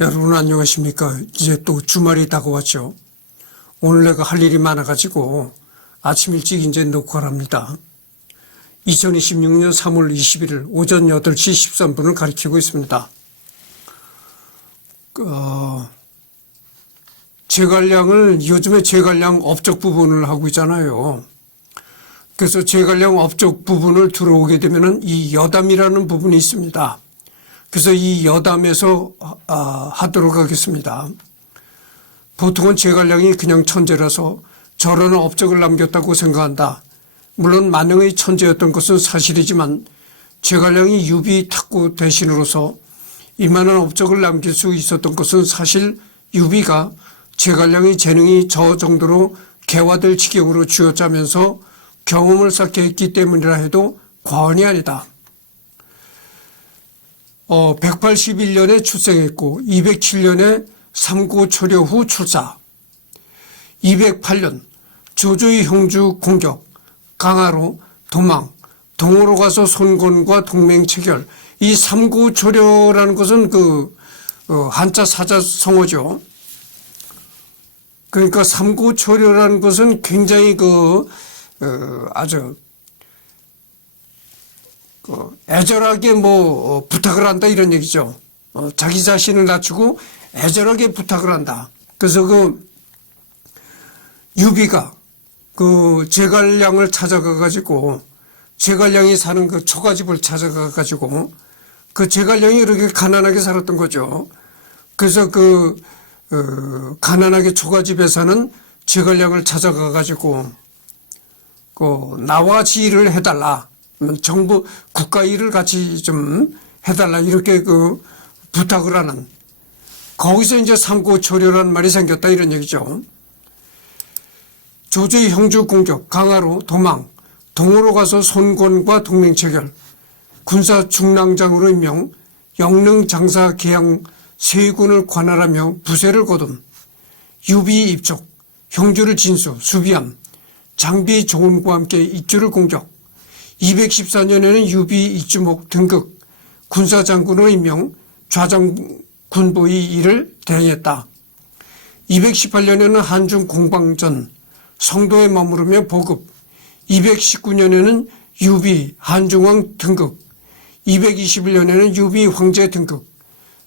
여러분 안녕하십니까. 이제 또 주말이 다가왔죠. 오늘 내가 할 일이 많아가지고 아침 일찍 이제 녹화를 합니다. 2026년 3월 21일 오전 8시 13분을 가리키고 있습니다. 요즘에 제갈량 업적 부분을 하고 있잖아요. 그래서 제갈량 업적 부분을 들어오게 되면은 이 여담이라는 부분이 있습니다. 그래서 이 여담에서 하도록 하겠습니다. 보통은 제갈량이 그냥 천재라서 저런 업적을 남겼다고 생각한다. 물론 만능의 천재였던 것은 사실이지만 제갈량이 유비 탁구 대신으로서 이만한 업적을 남길 수 있었던 것은 사실 유비가 제갈량의 재능이 저 정도로 개화될 지경으로 쥐어짜면서 경험을 쌓게 했기 때문이라 해도 과언이 아니다. 181년에 출생했고 207년에 삼고초려 후 출사, 208년 조조의 형주 공격, 강화로 도망, 동으로 가서 손권과 동맹 체결. 이 삼고초려라는 것은 한자 사자성어죠. 그러니까 삼고초려라는 것은 굉장히 아주 애절하게 부탁을 한다 이런 얘기죠. 자기 자신을 낮추고 애절하게 부탁을 한다. 그래서 유비가 제갈량을 찾아가가지고 제갈량이 사는 초가집을 찾아가가지고 제갈량이 그렇게 가난하게 살았던 거죠. 그래서 가난하게 초가집에 사는 제갈량을 찾아가가지고 나와 지휘를 해달라. 정부 국가 일을 같이 좀 해달라 이렇게 부탁을 하는, 거기서 이제 삼고초려라는 말이 생겼다 이런 얘기죠. 조조의 형주 공격, 강화로 도망, 동으로 가서 손권과 동맹 체결, 군사 중랑장으로 임명, 영릉 장사 계양 세군을 관할하며 부세를 거둠, 유비 입족, 형주를 진수, 수비함, 장비 조은과 함께 입주를 공격, 214년에는 유비 입주목 등극, 군사장군으로 임명, 좌장군보의 일을 대행했다. 218년에는 한중 공방전, 성도에 머무르며 보급, 219년에는 유비 한중왕 등극, 221년에는 유비 황제 등극,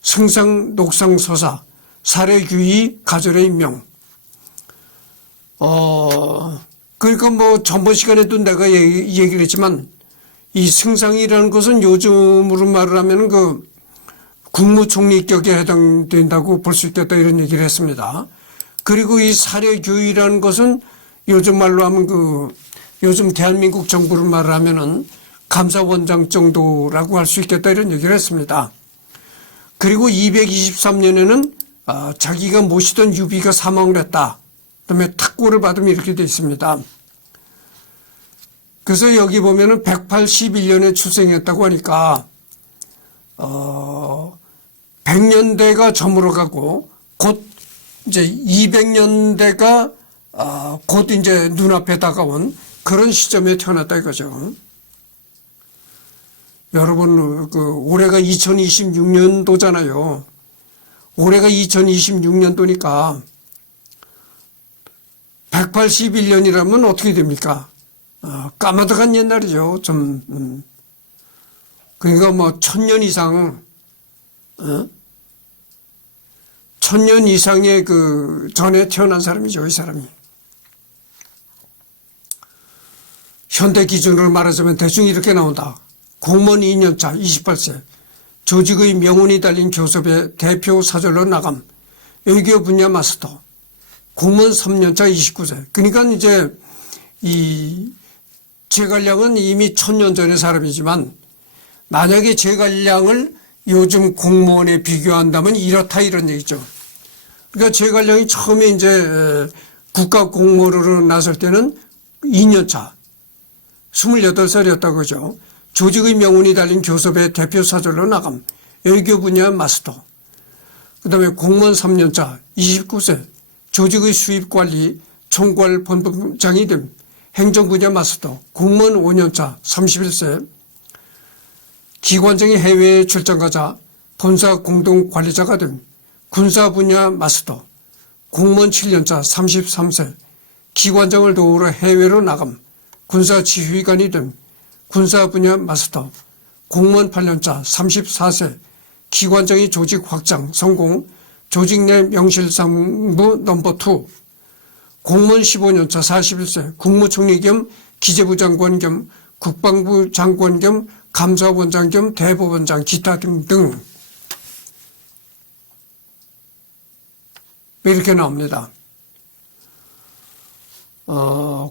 승상 녹상서사, 사례규의 가절의 임명. 그러니까 전번 시간에도 내가 얘기를 했지만 이 승상이라는 것은 요즘으로 말을 하면 국무총리격에 해당된다고 볼 수 있겠다 이런 얘기를 했습니다. 그리고 이 사례규의라는 것은 요즘 말로 하면 요즘 대한민국 정부를 말을 하면은 감사원장 정도라고 할 수 있겠다 이런 얘기를 했습니다. 그리고 223년에는 자기가 모시던 유비가 사망을 했다. 그다음에 탁고를 받으면 이렇게 되어 있습니다. 그래서 여기 보면은 181년에 출생했다고 하니까 100년대가 저물어가고 곧 이제 200년대가 곧 이제 눈앞에 다가온 그런 시점에 태어났다 이거죠. 여러분 올해가 2026년도잖아요. 올해가 2026년도니까 181년이라면 어떻게 됩니까? 까마득한 옛날이죠. 그러니까 1000년 이상, 1000년 이상의 전에 태어난 사람이죠, 이 사람이. 현대 기준으로 말하자면 대충 이렇게 나온다. 공무원 2년차 28세, 조직의 명운이 달린 교섭의 대표 사절로 나감, 외교 분야 마스터, 공무원 3년차 29세. 그러니까 이제 이 제갈량은 이미 1000년 전의 사람이지만 만약에 제갈량을 요즘 공무원에 비교한다면 이렇다 이런 얘기죠. 그러니까 제갈량이 처음에 이제 국가 공무원으로 나설 때는 2년차 28살이었다고 그죠. 조직의 명운이 달린 교섭의 대표 사절로 나감, 외교 분야 마스터. 그다음에 공무원 3년차 29세, 조직의 수입 관리 총괄 본부장이 됨, 행정 분야 마스터, 공무원 5년차 31세, 기관장이 해외에 출장 가자 본사 공동관리자가 된 군사 분야 마스터, 공무원 7년차 33세, 기관장을 도우러 해외로 나감, 군사 지휘관이 된 군사 분야 마스터, 공무원 8년차 34세, 기관장이 조직 확장 성공, 조직 내 명실상부 넘버 2, 공무원 15년차 41세, 국무총리 겸 기재부 장관 겸 국방부 장관 겸 감사원장 겸 대법원장 기타 등등 이렇게 나옵니다.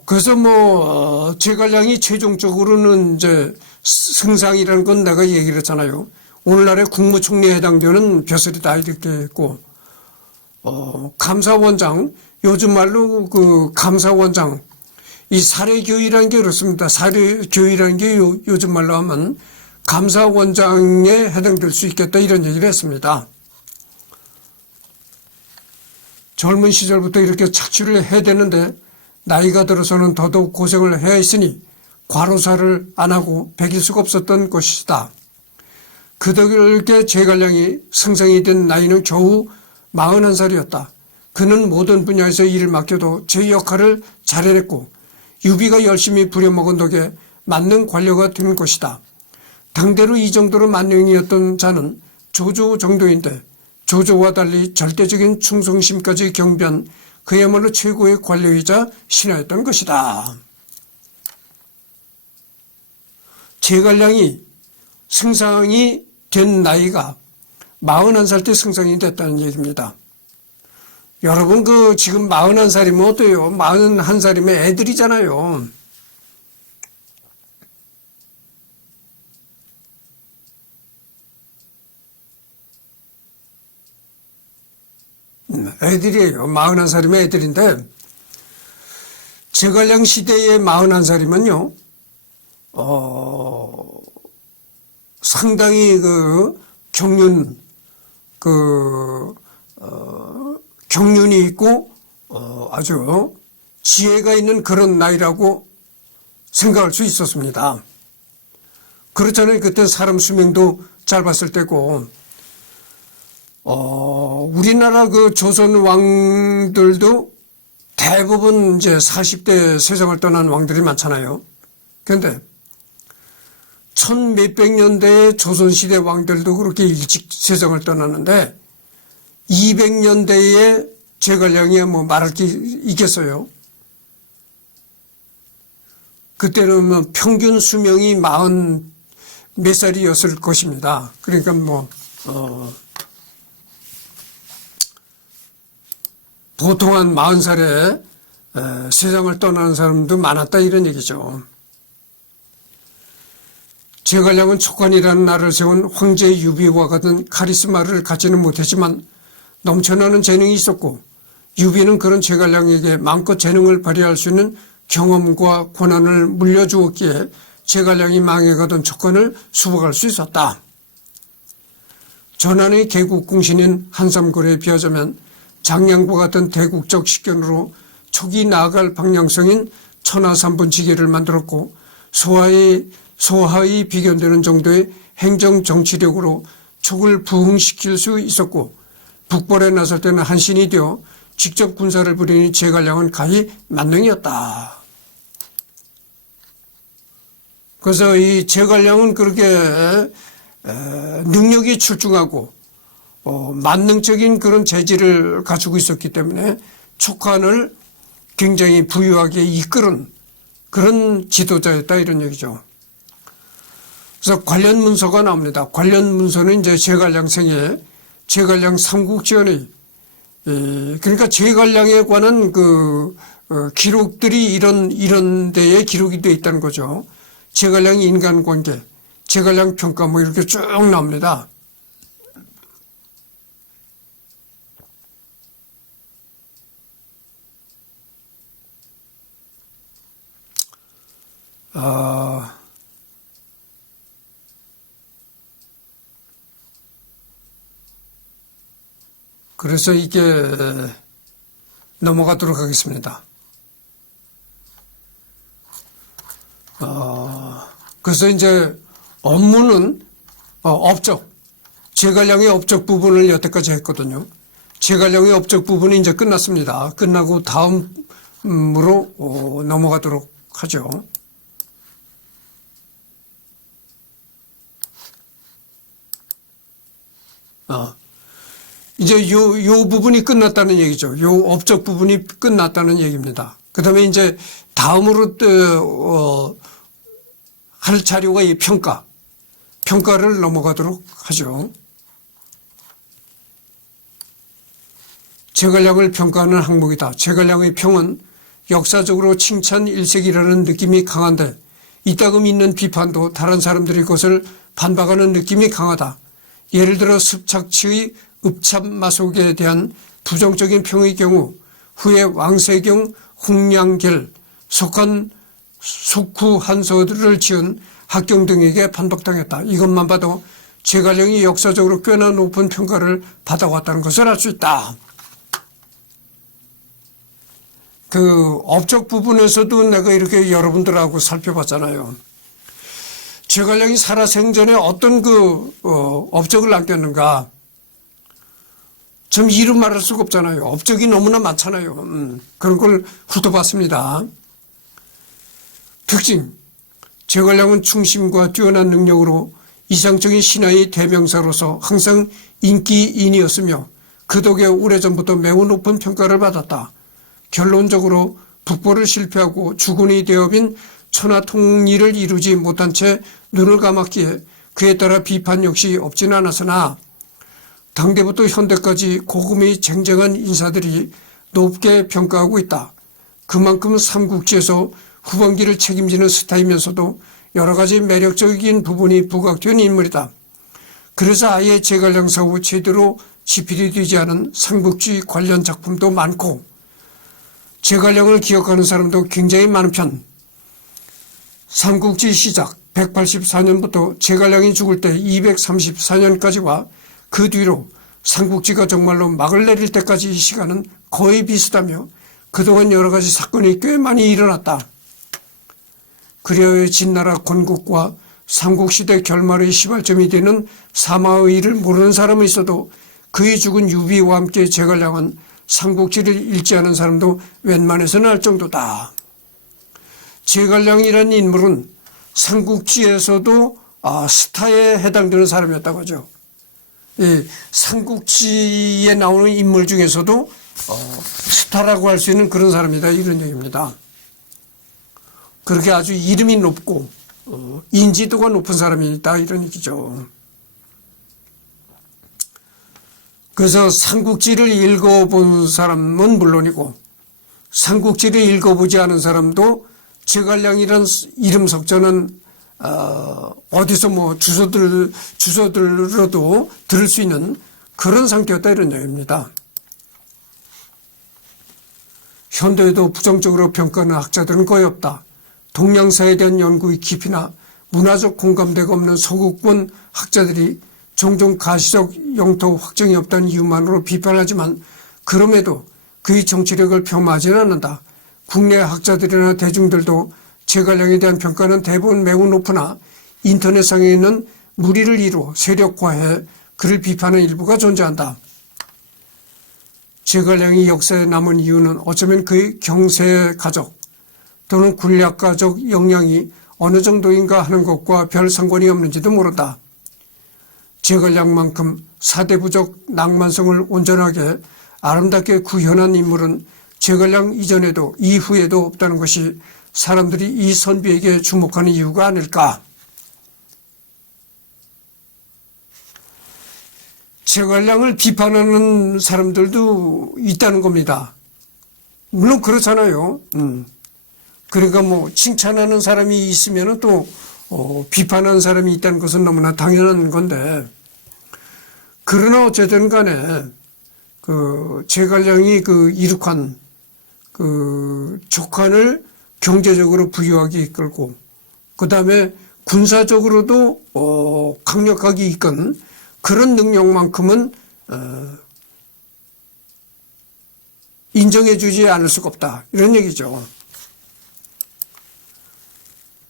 그래서 제갈량이 최종적으로는 이제 승상이라는 건 내가 얘기를 했잖아요. 오늘날의 국무총리에 해당되는 벼슬이다 이렇게 했고, 감사원장, 요즘 말로 그 감사원장, 이 사례교위라는 게 그렇습니다. 사례교위라는 게 요즘 말로 하면 감사원장에 해당될 수 있겠다 이런 얘기를 했습니다. 젊은 시절부터 이렇게 착취를 해야 되는데 나이가 들어서는 더더욱 고생을 해야 했으니 과로사를 안 하고 배길 수가 없었던 것이다. 그 덕에 제갈량이 승상이 된 나이는 겨우 41살이었다. 그는 모든 분야에서 일을 맡겨도 제 역할을 잘해냈고 유비가 열심히 부려먹은 덕에 만능 관료가 된 것이다. 당대로 이 정도로 만능이었던 자는 조조 정도인데 조조와 달리 절대적인 충성심까지 경비한 그야말로 최고의 관료이자 신하였던 것이다. 제갈량이 승상이 된 나이가 41살 때 승상이 됐다는 얘기입니다. 여러분 지금 41살이면 어때요? 41살이면 애들이잖아요. 애들이에요. 41살이면 애들인데 제갈량 시대의 41살이면요. 상당히 경륜이 있고 아주 지혜가 있는 그런 나이라고 생각할 수 있었습니다. 그렇잖아요. 그때 사람 수명도 짧았을 때고 우리나라 조선 왕들도 대부분 이제 40대 세상을 떠난 왕들이 많잖아요. 그런데 1000몇백 년대의 조선시대 왕들도 그렇게 일찍 세상을 떠났는데 200년대에 제갈량이 말할 게 있겠어요. 그때는 평균 수명이 40몇 살이었을 것입니다. 그러니까 보통 한 40살에 세상을 떠나는 사람도 많았다 이런 얘기죠. 제갈량은 촉관이라는 나라를 세운 황제 유비와 같은 카리스마를 갖지는 못했지만 넘쳐나는 재능이 있었고 유비는 그런 제갈량에게 마음껏 재능을 발휘할 수 있는 경험과 권한을 물려주었기에 제갈량이 망해가던 촉관을 수복할 수 있었다. 전한의 개국공신인 한삼고래에 비하자면 장량과 같은 대국적 식견으로 촉이 나아갈 방향성인 천하삼분지계를 만들었고 소하의 비견되는 정도의 행정정치력으로 촉을 부흥시킬 수 있었고 북벌에 나설 때는 한신이 되어 직접 군사를 부리니 제갈량은 가히 만능이었다. 그래서 이 제갈량은 그렇게 능력이 출중하고 만능적인 그런 재질을 가지고 있었기 때문에 촉관을 굉장히 부유하게 이끌은 그런 지도자였다 이런 얘기죠. 그래서 관련 문서가 나옵니다. 관련 문서는 이제 제갈량 생애, 제갈량 삼국지연의 그러니까 제갈량에 관한 기록들이 이런 데에 기록이 되어 있다는 거죠. 제갈량 인간관계, 제갈량 평가 이렇게 쭉 나옵니다. 그래서 이게 넘어가도록 하겠습니다. 그래서 이제 업무는 업적, 제갈량의 업적 부분을 여태까지 했거든요. 제갈량의 업적 부분이 이제 끝났습니다. 끝나고 다음으로 넘어가도록 하죠. 이제 요 부분이 끝났다는 얘기죠. 요 업적 부분이 끝났다는 얘기입니다. 그 다음에 이제 다음으로 할 자료가 이 평가를 넘어가도록 하죠. 제갈량을 평가하는 항목이다. 제갈량의 평은 역사적으로 칭찬 일색이라는 느낌이 강한데 이따금 있는 비판도 다른 사람들이 그것을 반박하는 느낌이 강하다. 예를 들어 습착취의 읍참마속에 대한 부정적인 평의 경우 후에 왕세경, 홍량결 속한 속후한서들을 지은 학경 등에게 반박당했다. 이것만 봐도 제갈량이 역사적으로 꽤나 높은 평가를 받아왔다는 것을 알 수 있다. 그 업적 부분에서도 내가 이렇게 여러분들하고 살펴봤잖아요. 제갈량이 살아생전에 어떤 업적을 남겼는가. 참 이루 말할 수가 없잖아요. 업적이 너무나 많잖아요. 그런 걸 훑어봤습니다. 특징. 제갈량은 충심과 뛰어난 능력으로 이상적인 신하의 대명사로서 항상 인기인이었으며 그 덕에 오래전부터 매우 높은 평가를 받았다. 결론적으로 북벌을 실패하고 주군의 대업인 천하통일을 이루지 못한 채 눈을 감았기에 그에 따라 비판 역시 없진 않았으나 당대부터 현대까지 고금의 쟁쟁한 인사들이 높게 평가하고 있다. 그만큼 삼국지에서 후반기를 책임지는 스타이면서도 여러 가지 매력적인 부분이 부각된 인물이다. 그래서 아예 제갈량 사후 제대로 지필이 되지 않은 삼국지 관련 작품도 많고 제갈량을 기억하는 사람도 굉장히 많은 편. 삼국지 시작 184년부터 제갈량이 죽을 때 234년까지와 그 뒤로 삼국지가 정말로 막을 내릴 때까지 이 시간은 거의 비슷하며 그동안 여러 가지 사건이 꽤 많이 일어났다. 그리하여 진나라 건국과 삼국시대 결말의 시발점이 되는 사마의 일을 모르는 사람은 있어도 그의 죽은 유비와 함께 제갈량은 삼국지를 읽지 않은 사람도 웬만해서는 알 정도다. 제갈량이라는 인물은 삼국지에서도 스타에 해당되는 사람이었다고 하죠. 이 삼국지에 나오는 인물 중에서도 스타라고 할 수 있는 그런 사람이다 이런 얘기입니다. 그렇게 아주 이름이 높고 인지도가 높은 사람이다 이런 얘기죠. 그래서 삼국지를 읽어본 사람은 물론이고 삼국지를 읽어보지 않은 사람도 제갈량이라는 이름 석자는 어디서 뭐 주소들로도 들을 수 있는 그런 상태였다 이런 얘기입니다. 현대에도 부정적으로 평가하는 학자들은 거의 없다. 동양사에 대한 연구의 깊이나 문화적 공감대가 없는 서구권 학자들이 종종 가시적 영토 확정이 없다는 이유만으로 비판하지만 그럼에도 그의 정치력을 폄하하지는 않는다. 국내 학자들이나 대중들도 제갈량에 대한 평가는 대부분 매우 높으나 인터넷상에는 무리를 이루어 세력화해 그를 비판하는 일부가 존재한다. 제갈량이 역사에 남은 이유는 어쩌면 그의 경세 가족 또는 군략 가족 역량이 어느 정도인가 하는 것과 별 상관이 없는지도 모른다. 제갈량만큼 사대부적 낭만성을 온전하게 아름답게 구현한 인물은 제갈량 이전에도 이후에도 없다는 것이 사람들이 이 선비에게 주목하는 이유가 아닐까. 제갈량을 비판하는 사람들도 있다는 겁니다. 물론 그렇잖아요. 그러니까 뭐 칭찬하는 사람이 있으면 또 비판하는 사람이 있다는 것은 너무나 당연한 건데, 그러나 어쨌든 간에 그 제갈량이 그 이룩한 그 족한을 경제적으로 부유하게 이끌고 그 다음에 군사적으로도 강력하게 이끈 그런 능력만큼은 인정해주지 않을 수가 없다 이런 얘기죠.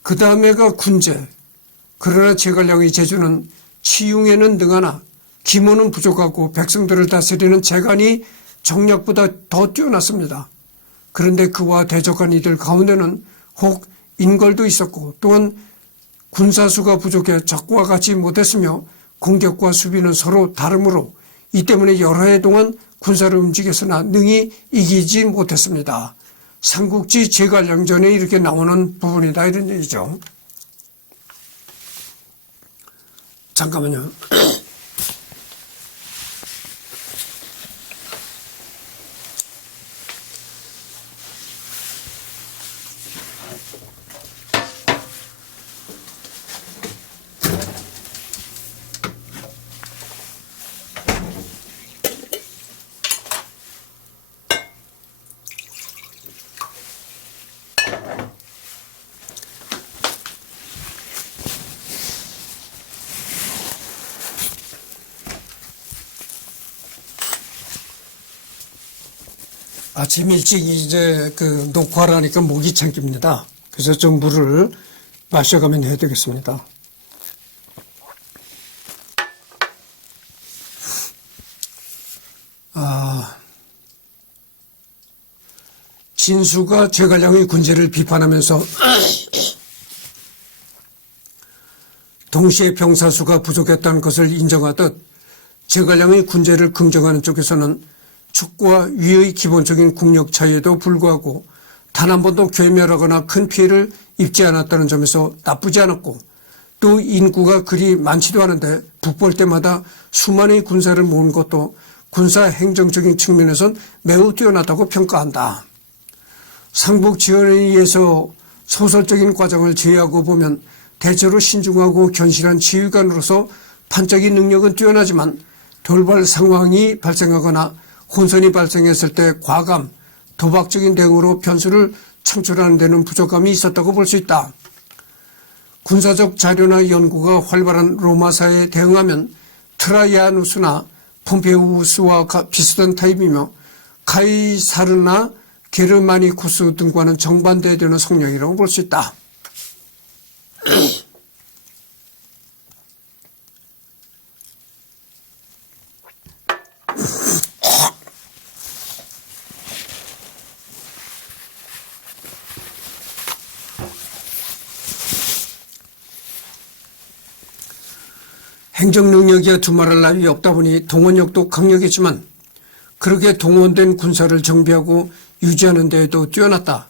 그 다음에가 군제. 그러나 제갈량의 재주는 치용에는 능하나 기모는 부족하고 백성들을 다스리는 재간이 정력보다 더 뛰어났습니다. 그런데 그와 대적한 이들 가운데는 혹 인걸도 있었고 또한 군사수가 부족해 적과 같이 못했으며 공격과 수비는 서로 다르므로 이 때문에 여러 해 동안 군사를 움직였으나 능히 이기지 못했습니다. 삼국지 제갈량전에 이렇게 나오는 부분이다 이런 얘기죠. 잠깐만요. 아침 일찍 이제 녹화를 하니까 목이 잠깁니다. 그래서 좀 물을 마셔가면 해야 되겠습니다. 진수가 제갈량의 군제를 비판하면서 동시에 병사수가 부족했다는 것을 인정하듯 제갈량의 군제를 긍정하는 쪽에서는 축과 위의 기본적인 국력 차이에도 불구하고 단 한 번도 괴멸하거나 큰 피해를 입지 않았다는 점에서 나쁘지 않았고 또 인구가 그리 많지도 않은데 북벌 때마다 수만의 군사를 모은 것도 군사 행정적인 측면에선 매우 뛰어나다고 평가한다. 상북 지원에 의해서 소설적인 과정을 제외하고 보면 대체로 신중하고 견실한 지휘관으로서 판적인 능력은 뛰어나지만 돌발 상황이 발생하거나 혼선이 발생했을 때 과감, 도박적인 대응으로 변수를 창출하는 데는 부족함이 있었다고 볼 수 있다. 군사적 자료나 연구가 활발한 로마사에 대응하면 트라이아누스나 폼페우스와 비슷한 타입이며 카이사르나 게르마니쿠스 등과는 정반대되는 성향이라고 볼 수 있다. 행정 능력이야 두말할 나위 없다 보니 동원력도 강력했지만 그렇게 동원된 군사를 정비하고 유지하는 데에도 뛰어났다.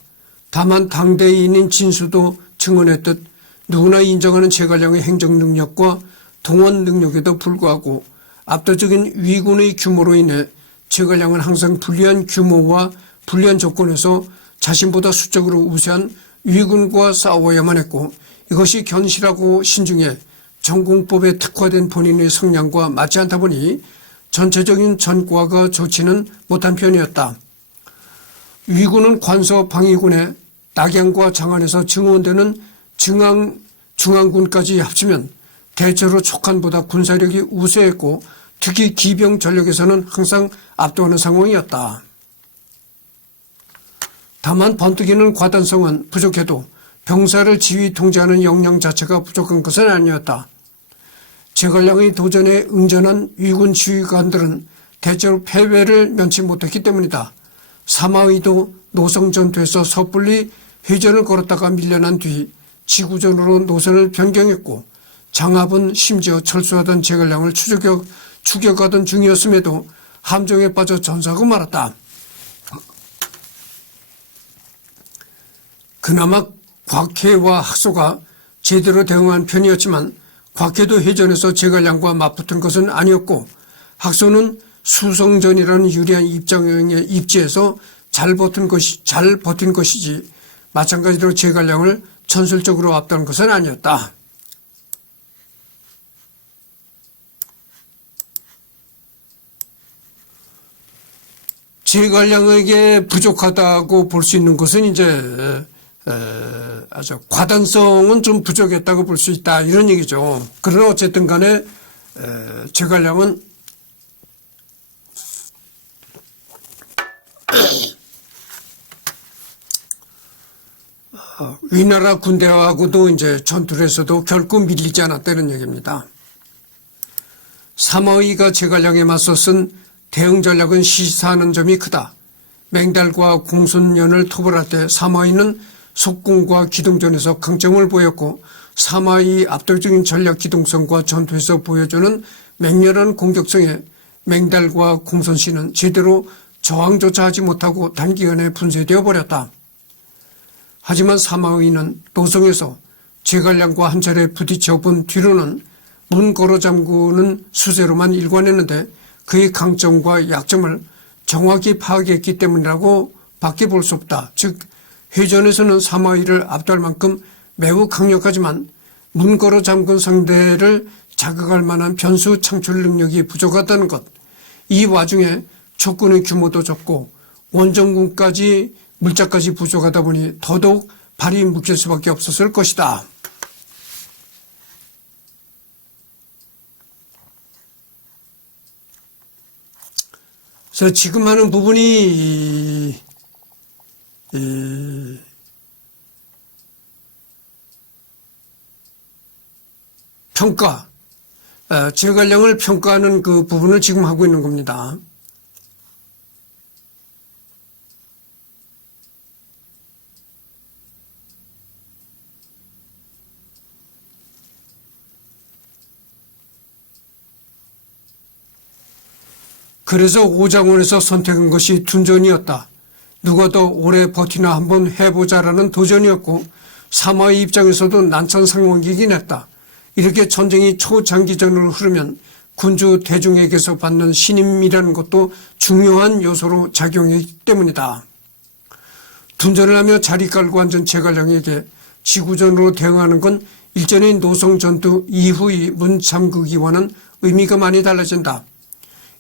다만 당대인인 진수도 증언했듯 누구나 인정하는 제갈량의 행정 능력과 동원 능력에도 불구하고 압도적인 위군의 규모로 인해 제갈량은 항상 불리한 규모와 불리한 조건에서 자신보다 수적으로 우세한 위군과 싸워야만 했고 이것이 견실하고 신중해 전공법에 특화된 본인의 성향과 맞지 않다 보니 전체적인 전과가 좋지는 못한 편이었다. 위군은 관서 방위군에 낙양과 장안에서 증원되는 중앙군까지 합치면 대체로 촉한보다 군사력이 우세했고 특히 기병 전력에서는 항상 압도하는 상황이었다. 다만 번뜩이는 과단성은 부족해도 병사를 지휘 통제하는 역량 자체가 부족한 것은 아니었다. 제갈량의 도전에 응전한 위군 지휘관들은 대체로 패배를 면치 못했기 때문이다. 사마의도 노성전투에서 섣불리 회전을 걸었다가 밀려난 뒤 지구전으로 노선을 변경했고 장압은 심지어 철수하던 제갈량을 추격하던 중이었음에도 함정에 빠져 전사하고 말았다. 그나마 곽해와 학소가 제대로 대응한 편이었지만 곽해도 해전에서 제갈량과 맞붙은 것은 아니었고 학소는 수성전이라는 유리한 입장에 입지해서 잘 버틴 것이지 마찬가지로 제갈량을 전술적으로 앞둔 것은 아니었다. 제갈량에게 부족하다고 볼 수 있는 것은 이제 아주 과단성은 좀 부족했다고 볼 수 있다 이런 얘기죠. 그러나 어쨌든 간에 제갈량은 위나라 군대하고도 이제 전투를 해서도 결코 밀리지 않았다는 얘기입니다. 사마위가 제갈량에 맞서 쓴 대응 전략은 시사하는 점이 크다. 맹달과 공손년을 토벌할 때 사마위는 속공과 기동전에서 강점을 보였고 사마위의 압도적인 전략 기동성과 전투에서 보여주는 맹렬한 공격성에 맹달과 공손씨는 제대로 저항조차 하지 못하고 단기간에 분쇄되어 버렸다. 하지만 사마위는 노성에서 제갈량과 한 차례 부딪혀 본 뒤로는 문 걸어 잠그는 수세로만 일관했는데 그의 강점과 약점을 정확히 파악했기 때문이라고 밖에 볼 수 없다. 즉 회전에서는 사마위를 압도할 만큼 매우 강력하지만 문 걸어 잠근 상대를 자극할 만한 변수 창출 능력이 부족하다는 것. 이 와중에 촉군의 규모도 적고 원정군까지 물자까지 부족하다 보니 더더욱 발이 묶일 수밖에 없었을 것이다. 그래서 지금 하는 부분이 평가, 제갈량을 평가하는 그 부분을 지금 하고 있는 겁니다. 그래서 오장원에서 선택한 것이 둔전이었다. 누가 더 오래 버티나 한번 해보자라는 도전이었고 사마의 입장에서도 난처한 상황이긴 했다. 이렇게 전쟁이 초장기전으로 흐르면 군주 대중에게서 받는 신임이라는 것도 중요한 요소로 작용했기 때문이다. 둔전을 하며 자리 깔고 앉은 제갈량에게 지구전으로 대응하는 건 일전의 노성전투 이후의 문잠그기와는 의미가 많이 달라진다.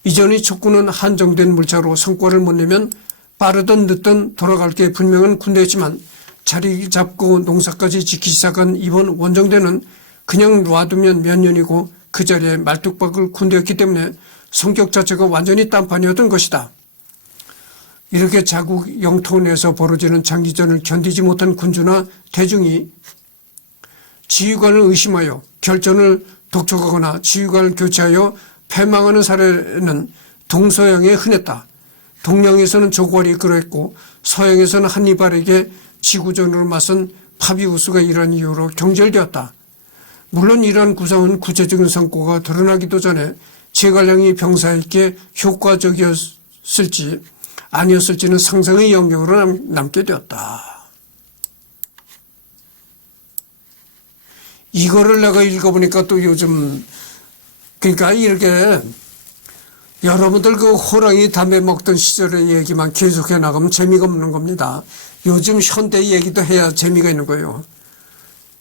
이전의 촉구는 한정된 물자로 성과를 못 내면 빠르든 늦든 돌아갈 게 분명한 군대였지만 자리 잡고 농사까지 짓기 시작한 이번 원정대는 그냥 놔두면 몇 년이고 그 자리에 말뚝박을 군대였기 때문에 성격 자체가 완전히 딴판이었던 것이다. 이렇게 자국 영토 내에서 벌어지는 장기전을 견디지 못한 군주나 대중이 지휘관을 의심하여 결전을 독촉하거나 지휘관을 교체하여 패망하는 사례는 동서양에 흔했다. 동양에서는 조괄이 그랬고 서양에서는 한니발에게 지구전으로 맞선 파비우스가 이러한 이유로 경절되었다. 물론 이러한 구상은 구체적인 성과가 드러나기도 전에 제갈량이 병사에게 효과적이었을지 아니었을지는 상상의 영역으로 남게 되었다. 이거를 내가 읽어보니까 또 요즘 그러니까 이렇게 여러분들 그 호랑이 담배 먹던 시절의 얘기만 계속해 나가면 재미가 없는 겁니다. 요즘 현대 얘기도 해야 재미가 있는 거예요.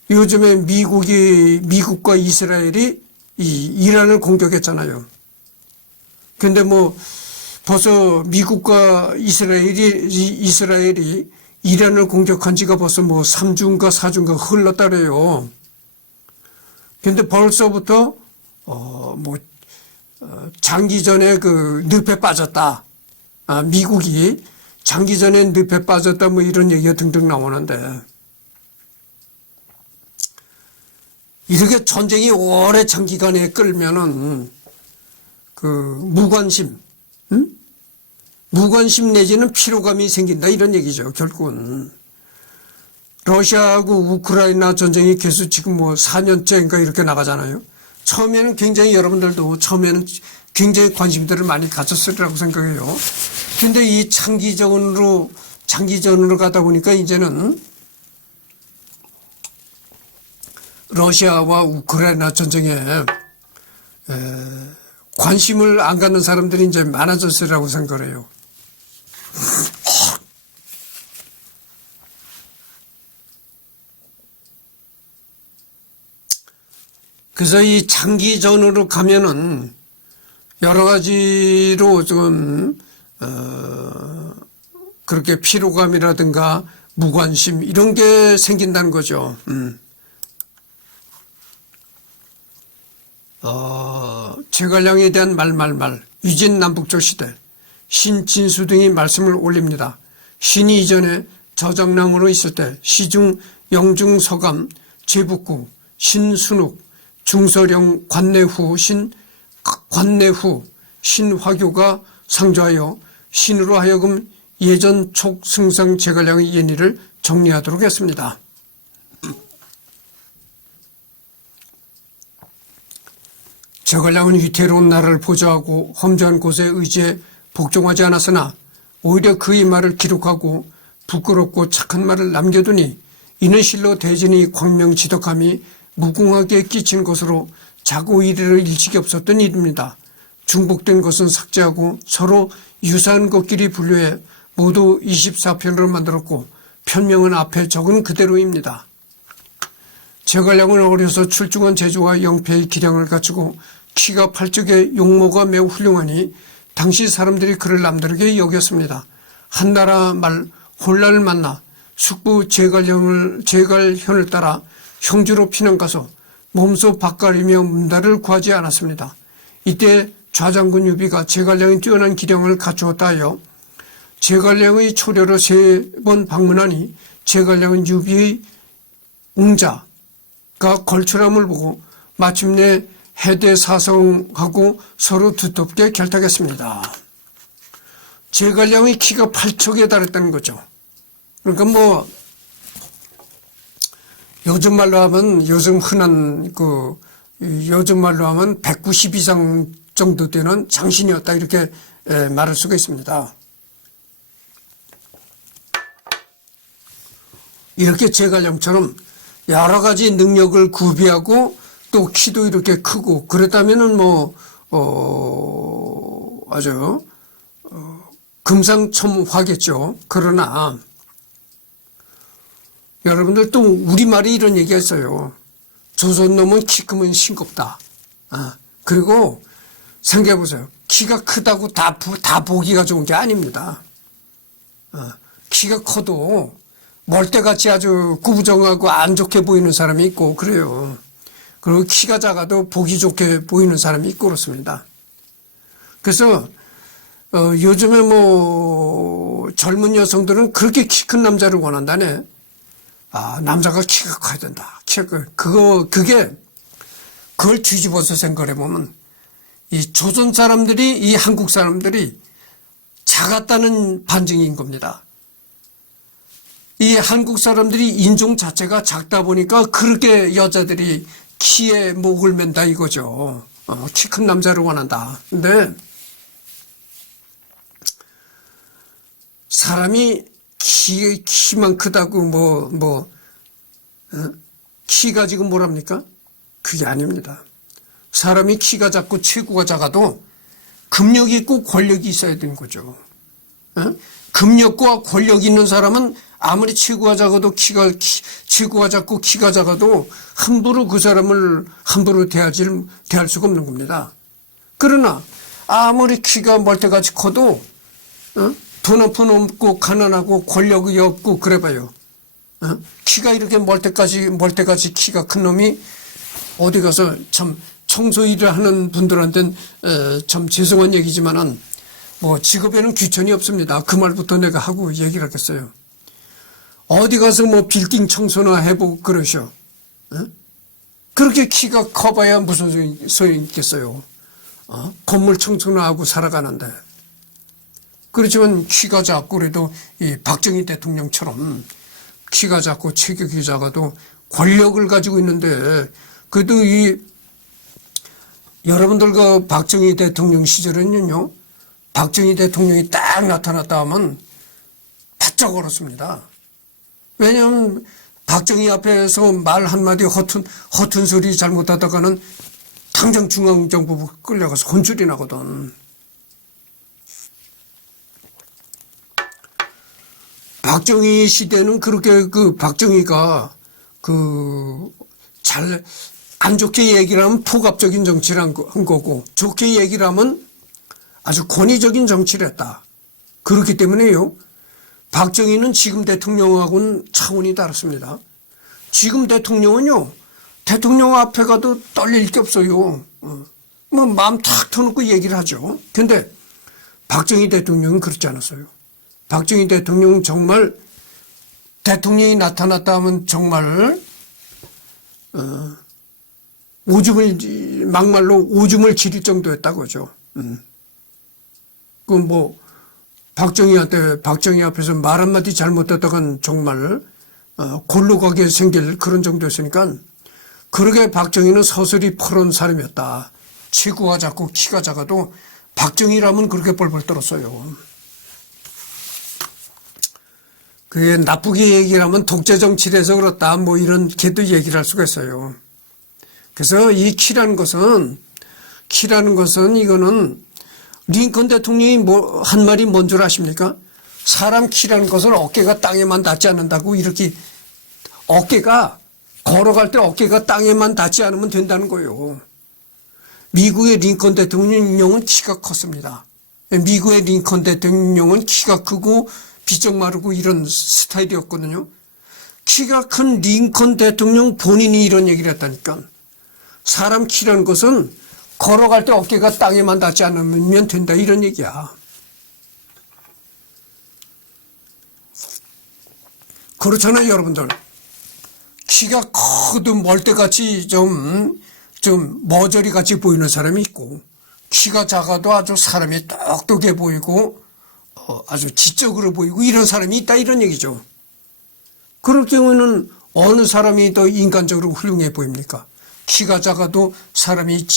요즘에 미국과 이스라엘이 이란을 공격했잖아요. 근데 뭐 벌써 미국과 이스라엘이 이란을 공격한 지가 벌써 뭐 3주인가 4주인가 흘렀다 그래요. 근데 벌써부터 장기전에 그 늪에 빠졌다. 미국이 장기전에 늪에 빠졌다 뭐 이런 얘기가 등등 나오는데 이렇게 전쟁이 오래 장기간에 끌면은 그 무관심 내지는 피로감이 생긴다 이런 얘기죠. 결국은 러시아하고 우크라이나 전쟁이 계속 지금 뭐 4년째인가 이렇게 나가잖아요. 처음에는 굉장히 여러분들도 처음에는 굉장히 관심들을 많이 가졌으리라고 생각해요. 근데 이 장기전으로 가다 보니까 이제는 러시아와 우크라이나 전쟁에 관심을 안 갖는 사람들이 이제 많아졌으리라고 생각을 해요. 그래서 이 장기전으로 가면은 여러 가지로 좀 그렇게 피로감이라든가 무관심 이런 게 생긴다는 거죠. 제갈량에 대한 말 위진 남북조 시대 신진수 등이 말씀을 올립니다. 신이 이전에 저정랑으로 있을 때 시중 영중서감 제북구 신순욱 중서령 관내후 신 관내 후 신화교가 상조하여 신으로 하여금 예전 촉승상 제갈량의 yen의를 정리하도록 했습니다. 제갈량은 위태로운 나라를 보좌하고 험저한 곳에 의지해 복종하지 않았으나 오히려 그의 말을 기록하고 부끄럽고 착한 말을 남겨두니 이는 실로 대진의 광명지덕함이 무궁하게 끼친 것으로 자고 이르를 일식이 없었던 일입니다. 중복된 것은 삭제하고 서로 유사한 것끼리 분류해 모두 24편으로 만들었고 편명은 앞에 적은 그대로입니다. 제갈량은 어려서 출중한 재주와 영패의 기량을 갖추고 키가 팔적에 용모가 매우 훌륭하니 당시 사람들이 그를 남다르게 여겼습니다. 한나라 말 홀라를 만나 숙부 제갈현을 따라 형주로 피난가서 몸소 밭가리며 문달을 구하지 않았습니다. 이때 좌장군 유비가 제갈량의 뛰어난 기량을 갖추었다 하여 제갈량의 초려로 3번 방문하니 제갈량은 유비의 웅자가 걸출함을 보고 마침내 해대사성하고 서로 두텁게 결탁했습니다. 제갈량의 키가 8척에 달했다는 거죠. 그러니까 뭐 요즘 말로 하면 요즘 말로 하면 190 이상 정도 되는 장신이었다 이렇게 말할 수가 있습니다. 이렇게 제갈량처럼 여러 가지 능력을 구비하고 또 키도 이렇게 크고 그랬다면은 아주 금상첨화겠죠. 그러나 여러분들 또 우리말이 이런 얘기가 있어요. 조선 놈은 키 크면 싱겁다. 그리고 생각해보세요. 키가 크다고 다 보기가 좋은 게 아닙니다. 키가 커도 멀때같이 아주 구부정하고 안 좋게 보이는 사람이 있고 그래요. 그리고 키가 작아도 보기 좋게 보이는 사람이 있고 그렇습니다. 그래서 요즘에 젊은 여성들은 그렇게 키 큰 남자를 원한다네. 남자가 키가 커야 된다. 그걸 뒤집어서 생각해 보면 이 조선 사람들이 이 한국 사람들이 작았다는 반증인 겁니다. 이 한국 사람들이 인종 자체가 작다 보니까 그렇게 여자들이 키에 목을 맨다 이거죠. 키 큰 남자를 원한다. 근데 사람이 키만 크다고 키가 지금 뭐랍니까? 그게 아닙니다. 사람이 키가 작고 체구가 작아도 금력이 있고 권력이 있어야 되는 거죠. 금력과 권력이 있는 사람은 아무리 체구가 작아도 체구가 작고 키가 작아도 함부로 그 사람을 함부로 대할 수가 없는 겁니다. 그러나 아무리 키가 멀때같이 커도 돈 한 푼 없고 가난하고 권력이 없고 그래봐요. 키가 이렇게 멀때같이 키가 큰 놈이 어디 가서 참 청소 일을 하는 분들한테는 참 죄송한 얘기지만은 직업에는 귀천이 없습니다. 그 말부터 내가 하고 얘기를 하겠어요. 어디 가서 빌딩 청소나 해보고 그러셔. 그렇게 키가 커봐야 무슨 소용이 있겠어요. 건물 청소나 하고 살아가는데. 그렇지만 키가 작고 그래도 이 박정희 대통령처럼 키가 작고 체격이 작아도 권력을 가지고 있는데 그래도 여러분들 그 박정희 대통령 시절에는요. 박정희 대통령이 딱 나타났다 하면 바짝 얼었습니다. 왜냐하면 박정희 앞에서 말 한마디 허튼 소리 잘못하다가는 당장 중앙정부 끌려가서 혼쭐이 나거든. 박정희 시대는 그렇게 박정희가 안 좋게 얘기를 하면 포갑적인 정치를 한 거고 좋게 얘기를 하면 아주 권위적인 정치를 했다. 그렇기 때문에요. 박정희는 지금 대통령하고는 차원이 다릅니다. 지금 대통령은요. 대통령 앞에 가도 떨릴 게 없어요. 마음 탁 터놓고 얘기를 하죠. 근데 박정희 대통령은 그렇지 않았어요. 박정희 대통령은 정말 대통령이 나타났다 하면 정말 막말로 오줌을 지릴 정도였다고 하죠. 그 뭐 박정희 앞에서 말 한마디 잘못했다간 정말 골로 가게 생길 그런 정도였으니까, 그러게 박정희는 서슬이 퍼런 사람이었다. 체구가 작고 키가 작아도 박정희라면 그렇게 뻘뻘 떨었어요. 그게 나쁘게 얘기를 하면 독재 정치를 해서 그렇다, 뭐 이런 게도 얘기를 할 수가 있어요. 그래서 이 키라는 것은 이거는 링컨 대통령이 한 말이 뭔 줄 아십니까? 사람 키라는 것은 어깨가 땅에만 닿지 않는다고, 이렇게 걸어갈 때 어깨가 땅에만 닿지 않으면 된다는 거예요. 미국의 링컨 대통령은 키가 컸습니다. 미국의 링컨 대통령은 키가 크고 비쩍 마르고 이런 스타일이었거든요. 키가 큰 링컨 대통령 본인이 이런 얘기를 했다니까. 사람 키라는 것은 걸어갈 때 어깨가 땅에만 닿지 않으면 된다, 이런 얘기야. 그렇잖아요, 여러분들. 키가 커도 멀때같이 좀 머저리 같이 보이는 사람이 있고, 키가 작아도 아주 사람이 똑똑해 보이고 아주 지적으로 보이고 이런 사람이 있다, 이런 얘기죠. 그럴 경우에는 어느 사람이 더 인간적으로 훌륭해 보입니까? 키가 작아도 사람이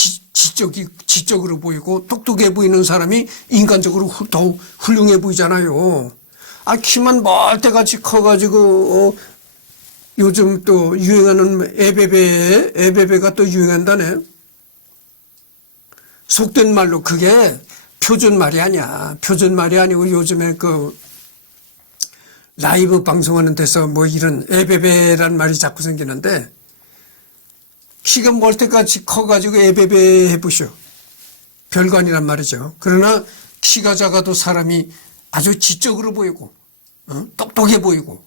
지적으로 보이고 똑똑해 보이는 사람이 인간적으로 더 훌륭해 보이잖아요. 키만 멀때같이 커가지고 요즘 또 유행하는 에베베가 또 유행한다네. 속된 말로 그게 표준 말이 아니야. 표준 말이 아니고 요즘에 그 라이브 방송하는 데서 뭐 이런 에베베란 말이 자꾸 생기는데, 키가 멀때같이 커가지고 에베베 해보시오. 별거 아니란 말이죠. 그러나 키가 작아도 사람이 아주 지적으로 보이고 똑똑해 보이고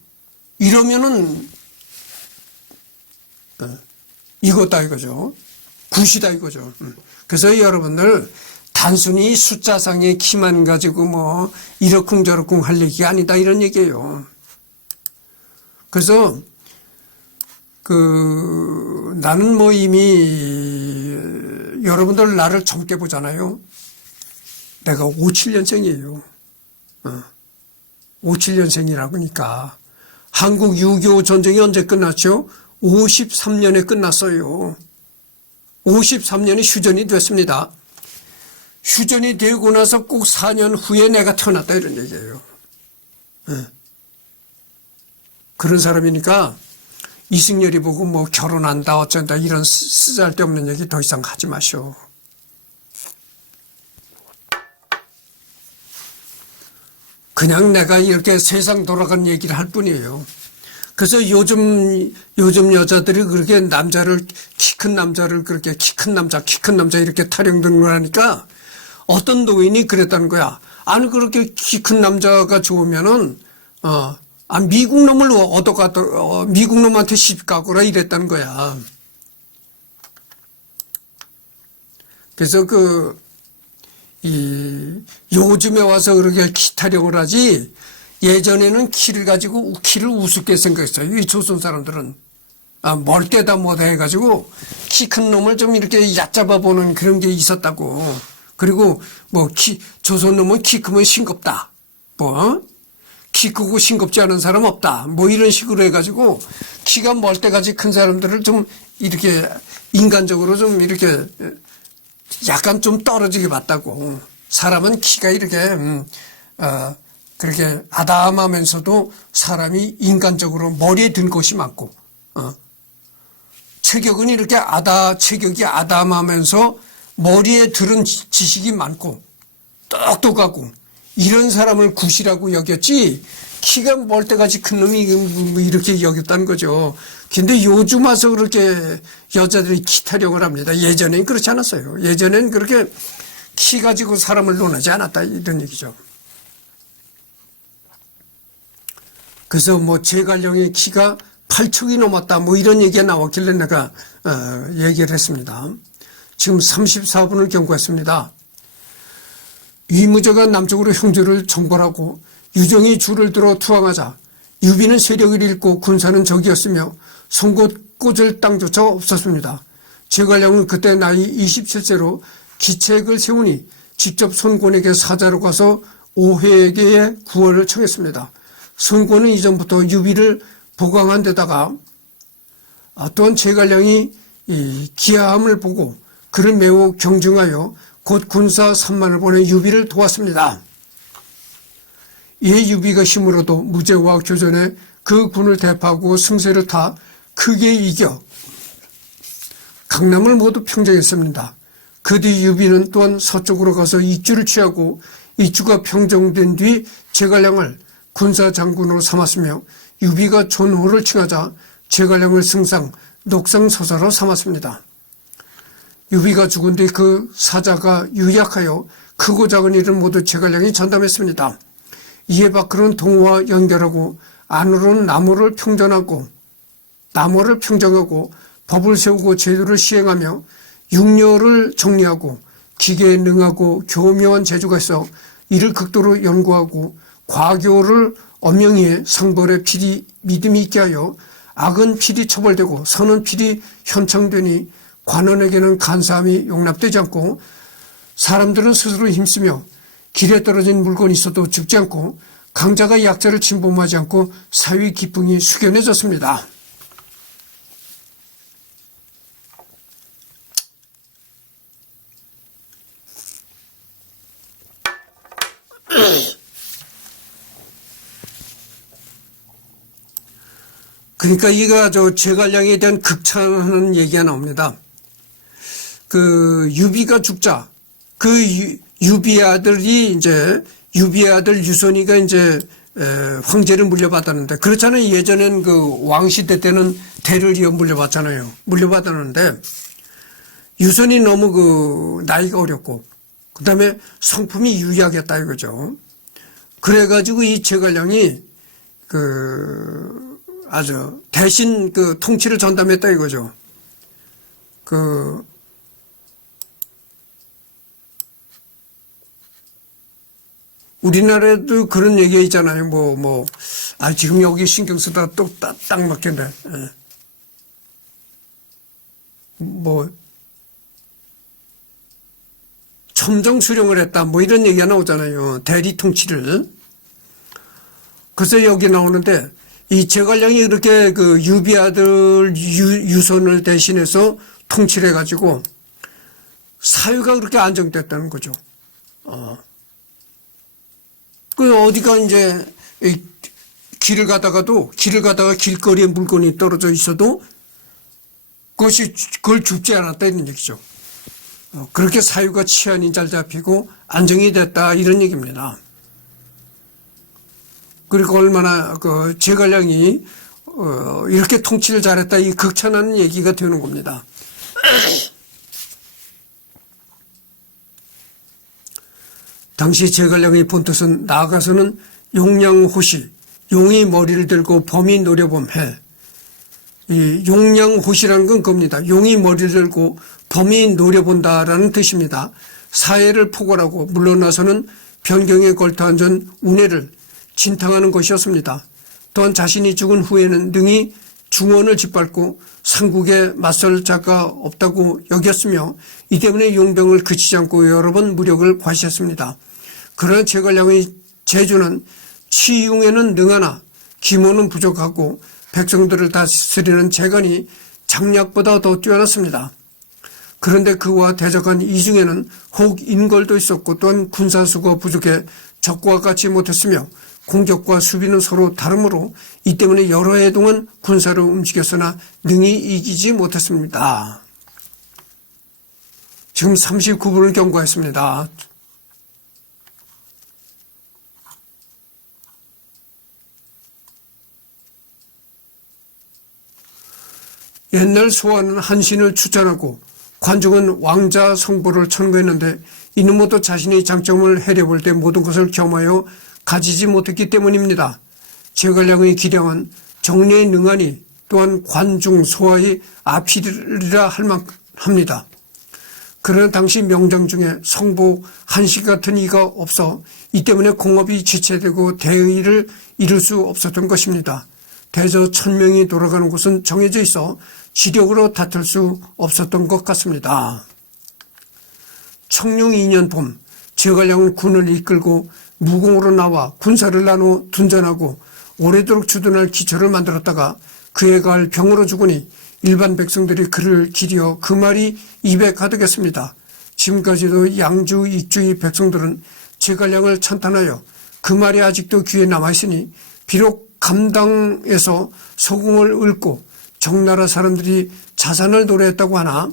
이러면은 이거다 이거죠. 굿이다 이거죠. 그래서 여러분들 단순히 숫자상의 키만 가지고 뭐 이러쿵저러쿵 할 얘기가 아니다, 이런 얘기예요. 그래서 나는 뭐 이미 여러분들 나를 젊게 보잖아요. 내가 57년생이에요. 57년생이라고 하니까 한국 6.25 전쟁이 언제 끝났죠? 53년에 끝났어요. 53년이 휴전이 됐습니다. 휴전이 되고 나서 꼭 4년 후에 내가 태어났다, 이런 얘기예요. 그런 사람이니까 이승열이 보고 뭐 결혼한다 어쩐다 이런 쓰잘데없는 얘기 더 이상 하지 마시오. 그냥 내가 이렇게 세상 돌아간 얘기를 할 뿐이에요. 그래서 요즘 여자들이 그렇게 키 큰 남자를 그렇게 키 큰 남자 이렇게 타령들을 하니까 어떤 노인이 그랬다는 거야. 아니 그렇게 키 큰 남자가 좋으면은 미국 놈을 미국 놈한테 시집 가거라 이랬다는 거야. 그래서 요즘에 와서 그렇게 키 타령을 하지, 예전에는 키를 가지고 키를 우습게 생각했어요. 이 조선 사람들은. 멀때다 뭐다 해가지고 키 큰 놈을 좀 이렇게 얕잡아 보는 그런 게 있었다고. 그리고 뭐 조선 놈은 키 크면 싱겁다. 키 크고 싱겁지 않은 사람 없다. 뭐 이런 식으로 해가지고 키가 멀때같이 큰 사람들을 좀 이렇게 인간적으로 좀 이렇게 약간 좀 떨어지게 봤다고. 사람은 키가 이렇게 그렇게 아담하면서도 사람이 인간적으로 머리에 든 것이 많고, 체격은 이렇게 체격이 아담하면서 머리에 들은 지식이 많고 똑똑하고 이런 사람을 굿이라고 여겼지, 키가 멀때같이 큰 놈이 이렇게 여겼다는 거죠. 근데 요즘 와서 그렇게 여자들이 키 타령을 합니다. 예전엔 그렇지 않았어요. 예전엔 그렇게 키 가지고 사람을 논하지 않았다, 이런 얘기죠. 그래서 뭐 제갈량의 키가 8척이 넘었다 뭐 이런 얘기가 나왔길래 내가 얘기를 했습니다. 지금 34분을 경고했습니다. 위무저가 남쪽으로 형주를 정벌하고 유정이 줄을 들어 투항하자 유비는 세력을 잃고 군사는 적이었으며 송곳 꽂을 땅조차 없었습니다. 제갈량은 그때 나이 27세로 기책을 세우니 직접 손권에게 사자로 가서 오해에게 구원을 청했습니다. 손권은 이전부터 유비를 보강한 데다가 또한 제갈량이 이 기하함을 보고 그를 매우 경증하여 곧 군사 3만을 보내 유비를 도왔습니다. 이에 유비가 힘으로도 무제와 교전에 그 군을 대파하고 승세를 타 크게 이겨 강남을 모두 평정했습니다. 그 뒤 유비는 또한 서쪽으로 가서 이주를 취하고 이주가 평정된 뒤 제갈량을 군사장군으로 삼았으며 유비가 존호를 칭하자 제갈량을 승상 녹상서사로 삼았습니다. 유비가 죽은 뒤 그 사자가 유약하여 크고 작은 일을 모두 제갈량이 전담했습니다. 이에 밖으로는 동호와 연결하고 안으로는 나무를 평정하고 법을 세우고 제도를 시행하며 육려를 정리하고 기계에 능하고 교묘한 재주가 있어 이를 극도로 연구하고 과교를 엄명히해 상벌의 필히 믿음이 있게 하여 악은 필히 처벌되고 선은 필히 현창되니 관원에게는 간사함이 용납되지 않고 사람들은 스스로 힘쓰며 길에 떨어진 물건이 있어도 죽지 않고 강자가 약자를 침범하지 않고 사위 기풍이 숙연해졌습니다. 그러니까 이가 제갈량에 대한 극찬하는 얘기가 나옵니다. 그 유비가 죽자 그 유비의 아들이 이제 유비의 아들 유선이가 이제 황제를 물려받았는데 그렇잖아요. 예전엔 그 왕시대 때는 대를 이어 물려받잖아요. 물려받았는데 유선이 너무 그 나이가 어렸고 그다음에 성품이 유약했다 이거죠. 그래가지고 이 제갈량이 그 아주 대신 그 통치를 전담했다 이거죠. 그 우리나라에도 그런 얘기가 있잖아요. 지금 여기 신경 쓰다 또 딱 맞겠네. 첨정 수령을 했다. 이런 얘기가 나오잖아요. 대리 통치를. 그래서 여기 나오는데 이 제갈량이 이렇게 그 유비 아들 유선을 대신해서 통치를 해가지고 사회가 그렇게 안정됐다는 거죠. 그 어디가 이제 길을 가다가 길거리에 물건이 떨어져 있어도 그걸 줍지 않았다 이런 얘기죠. 그렇게 사유가 치안이 잘 잡히고 안정이 됐다 이런 얘기입니다. 그리고 얼마나 그 제갈량이 이렇게 통치를 잘했다 이 극찬하는 얘기가 되는 겁니다. 당시 제갈량의 본뜻은 나아가서는 용량호시, 용이 머리를 들고 범이 노려봄해. 이 용량호시라는 건 겁니다. 용이 머리를 들고 범이 노려본다라는 뜻입니다. 사해를 포괄하고 물러나서는 변경에 걸터앉은 운해를 진탕하는 것이었습니다. 또한 자신이 죽은 후에는 능히 중원을 짓밟고 삼국에 맞설 자가 없다고 여겼으며 이 때문에 용병을 그치지 않고 여러 번 무력을 과시했습니다. 그러나 제갈량의 재주는 치용에는 능하나 기모는 부족하고 백성들을 다스리는 재간이 장략보다 더 뛰어났습니다. 그런데 그와 대적한 이중에는 혹 인걸도 있었고 또한 군사수가 부족해 적과 같이 못했으며 공격과 수비는 서로 다르므로 이 때문에 여러 해 동안 군사를 움직였으나 능히 이기지 못했습니다. 지금 39분을 경고했습니다. 옛날 소아는 한신을 추천하고 관중은 왕자 성보를 청구했는데 이는 모두 자신의 장점을 해려볼 때 모든 것을 겸하여 가지지 못했기 때문입니다. 제갈량의 기량은 정리에 능하니 또한 관중 소아의 앞이리라 할 만합니다. 그러나 당시 명장 중에 성보 한시 같은 이가 없어 이 때문에 공업이 지체되고 대의를 이룰 수 없었던 것입니다. 대저 1000명이 돌아가는 곳은 정해져 있어 지력으로 다툴 수 없었던 것 같습니다. 청룡 2년 봄 제갈량은 군을 이끌고 무공으로 나와 군사를 나누어 둔전하고 오래도록 주둔할 기초를 만들었다가 그에 가할 병으로 죽으니 일반 백성들이 그를 기리어 그 말이 입에 가득했습니다. 지금까지도 양주 익주의 백성들은 제갈량을 찬탄하여 그 말이 아직도 귀에 남아있으니 비록 감당에서 소공을 읊고 정나라 사람들이 자산을 노래했다고 하나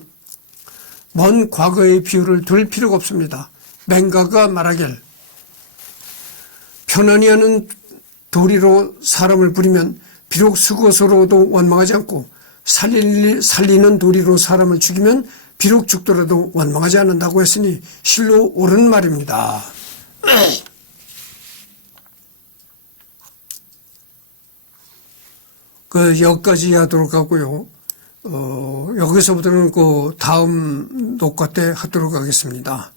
먼 과거의 비유를 둘 필요가 없습니다. 맹가가 말하길 편안히 하는 도리로 사람을 부리면 비록 수고스러워도 원망하지 않고 살리는 도리로 사람을 죽이면 비록 죽더라도 원망하지 않는다고 했으니 실로 옳은 말입니다. 여기까지 하도록 하고요. 여기서부터는 다음 녹화 때 하도록 하겠습니다.